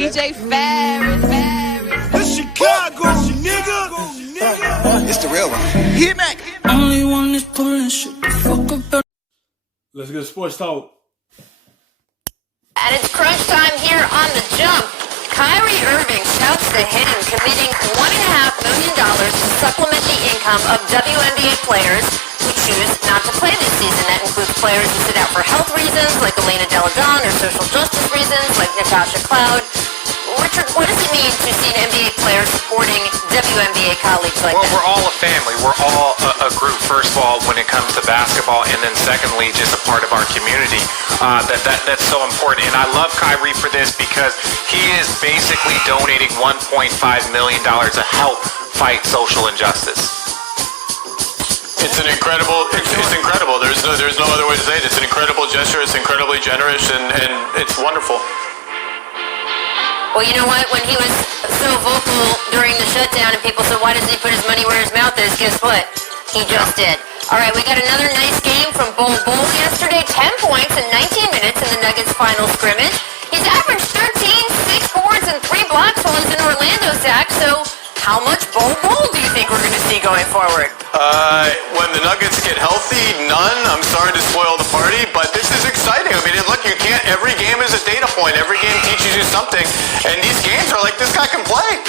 DJ Ferris. The Chicago, nigga. It's the real one. Hit me. Only one is pulling shit the fuck up. Let's get sports talk. And it's crunch time here on The Jump. Kyrie Irving shouts to him, committing $1.5 million to supplement the income of WNBA players who choose not to play this season. That includes players who sit out for health reasons, like Elena Delle Donne, or social justice reasons, like Natasha Cloud. Richard, what does it mean to see an NBA player supporting WNBA colleagues like that? Well, we're all a family. We're all a group, first of all, when it comes to basketball, and then secondly, just a part of our community. That's so important. And I love Kyrie for this because he is basically donating $1.5 million to help fight social injustice. It's an incredible. It's incredible. There's no other way to say it. It's an incredible gesture. It's incredibly generous, and it's wonderful. Well, you know what? When he was so vocal during the shutdown and people said, why doesn't he put his money where his mouth is? Guess what? He just did. All right, we got another nice game from Bol Bol yesterday. 10 points in 19 minutes in the Nuggets' final scrimmage. He's averaged 13, 6 boards, and 3 blocks while he's in Orlando sack. So how much Bol Bol do you think we're going to see going forward? When the Nuggets get healthy, none. I'm sorry to spoil the party, but this is exciting. I mean, look, you can't. Every game is a data point. Every game teaches you something, and these games are like, this guy can play.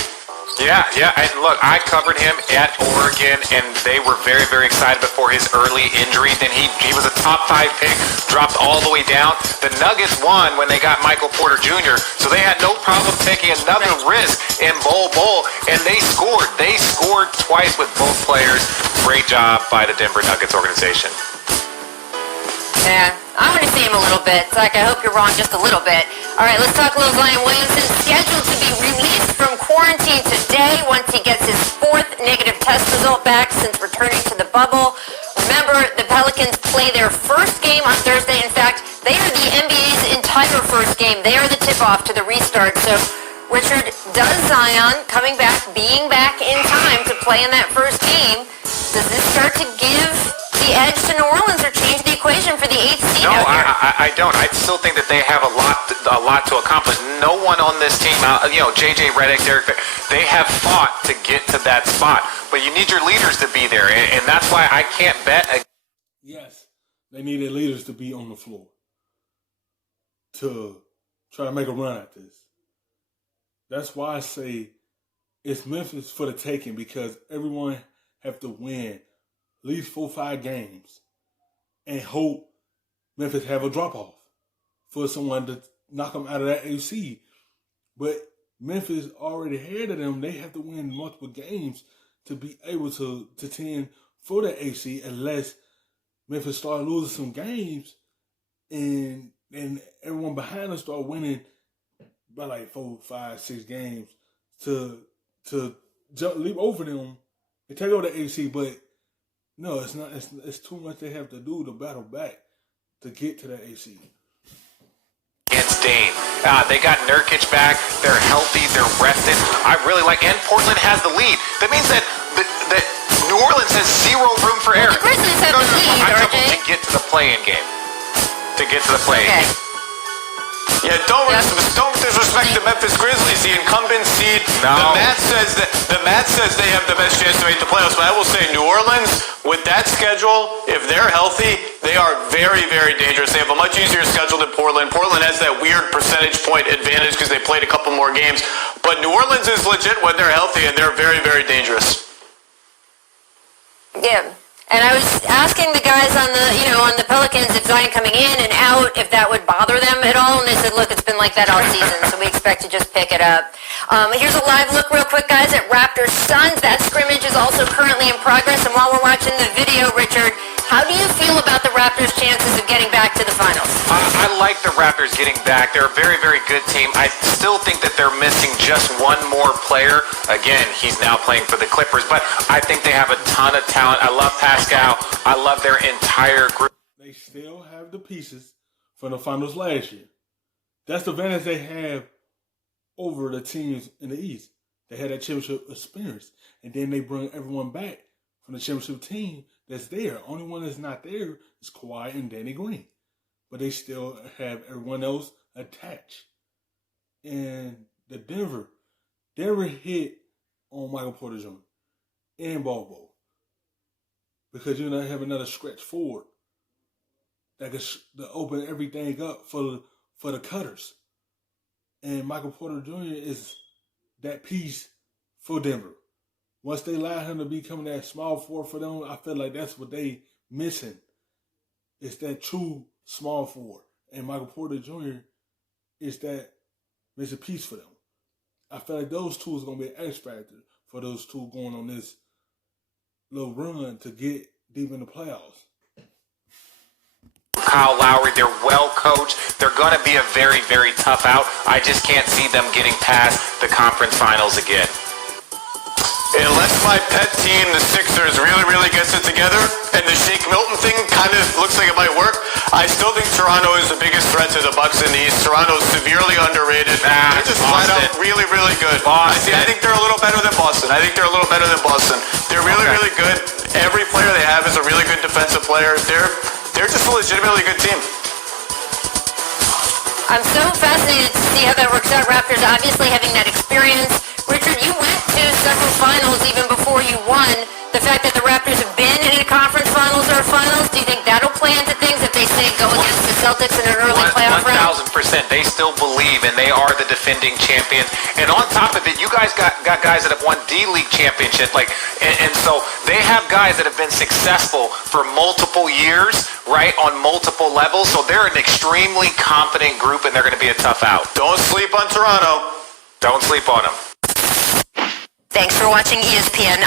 Yeah. And look, I covered him at Oregon, and they were very, very excited before his early injury. Then he was a top 5 pick, dropped all the way down. The Nuggets won when they got Michael Porter Jr., so they had no problem taking another risk in Bol Bol, and they scored. They scored twice with both players. Great job by the Denver Nuggets organization. Yeah, I want to see him a little bit. Zach, I hope you're wrong just a little bit. All right, let's talk a little Zion Williamson. Scheduled to be released from quarantine today once he gets his 4th negative test result back since returning to the bubble. Remember, the Pelicans play their first game on Thursday. In fact, they are the NBA's entire first game. They are the tip-off to the restart. So, Richard, does Zion coming back, being back in time to play in that first game, does this start to give the edge to New Orleans or change the equation for the 8th seed? No, I don't. I still think that they have a lot to accomplish. No one on this team, JJ Redick, Derek, they have fought to get to that spot. But you need your leaders to be there, and that's why I can't bet. Yes, they need their leaders to be on the floor to try to make a run at this. That's why I say it's Memphis for the taking, because everyone have to win at least 4 or 5 games and hope Memphis have a drop-off for someone to knock them out of that AC. But Memphis already ahead of them. They have to win multiple games to be able to tend for the AC, unless Memphis start losing some games and everyone behind them start winning by like 4, 5, 6 games to leap over them and take over the AC. But no, it's not. It's too much they have to do to battle back to get to the AC. Against Dane. They got Nurkic back. They're healthy. They're rested. I really like, and Portland has the lead. That means that New Orleans has 0 room for error. The Grizzlies have the lead, I'm RJ. to get to the play-in game. Okay. Yeah, don't disrespect the Memphis Grizzlies, the incumbent seed. No. The math says they have the best chance to make the playoffs. But I will say, New Orleans, with that schedule, if they're healthy, they are very, very dangerous. They have a much easier schedule than Portland. Portland has that weird percentage point advantage because they played a couple more games. But New Orleans is legit when they're healthy, and they're very, very dangerous. Yeah. And I was asking the guys on the Pelicans if Zion coming in and out, if that would bother them at all. And they said, look, it's been like that all season, so we expect to just pick it up. Here's a live look real quick, guys, at Raptors Suns. That scrimmage is also currently in progress. And while we're watching the video, Richard, how do you feel about the Raptors' chances of getting back to the finals? I like the Raptors getting back. They're a very, very good team. I still think that they're missing just one more player. Again, he's now playing for the Clippers, but I think they have a ton of talent. I love Pascal. I love their entire group. They still have the pieces from the finals last year. That's the advantage they have over the teams in the East. They had that championship experience, and then they bring everyone back from the championship team that's there. Only one that's not there is Kawhi and Danny Green. But they still have everyone else attached. And the Denver hit on Michael Porter Jr. and Bobo because you know they have another stretch forward that could open everything up for the cutters. And Michael Porter Jr. is that piece for Denver. Once they allow him to become that small forward for them, I feel like that's what they missing. It's that true small forward. And Michael Porter Jr. is that missing piece for them. I feel like those two is going to be an X factor for those two going on this little run to get deep in the playoffs. Kyle Lowry, they're well coached. They're going to be a very, very tough out. I just can't see them getting past the conference finals again. Unless my pet team, the Sixers, really gets it together, and the Shake Milton thing kind of looks like it might work, I still think Toronto is the biggest threat to the Bucks in the East. Toronto's severely underrated. They're just flat out really good. I think they're a little better than Boston. They're really good. Every player they have is a really good defensive player. They're just a legitimately good team. I'm so fascinated to see how that works out. Raptors obviously having that experience. Richard, you went to several finals even before you won. The fact that the Raptors have been in a conference finals or finals, do you think that'll play into things if they say go against the Celtics in an early playoff round? 1,000%. They still believe, and they are the defending champions. And on top of it, you guys got guys that have won D-League championship. And so they have guys that have been successful for multiple years, right, on multiple levels. So they're an extremely competent group, and they're going to be a tough out. Don't sleep on Toronto. Don't sleep on them. Thanks for watching ESPN.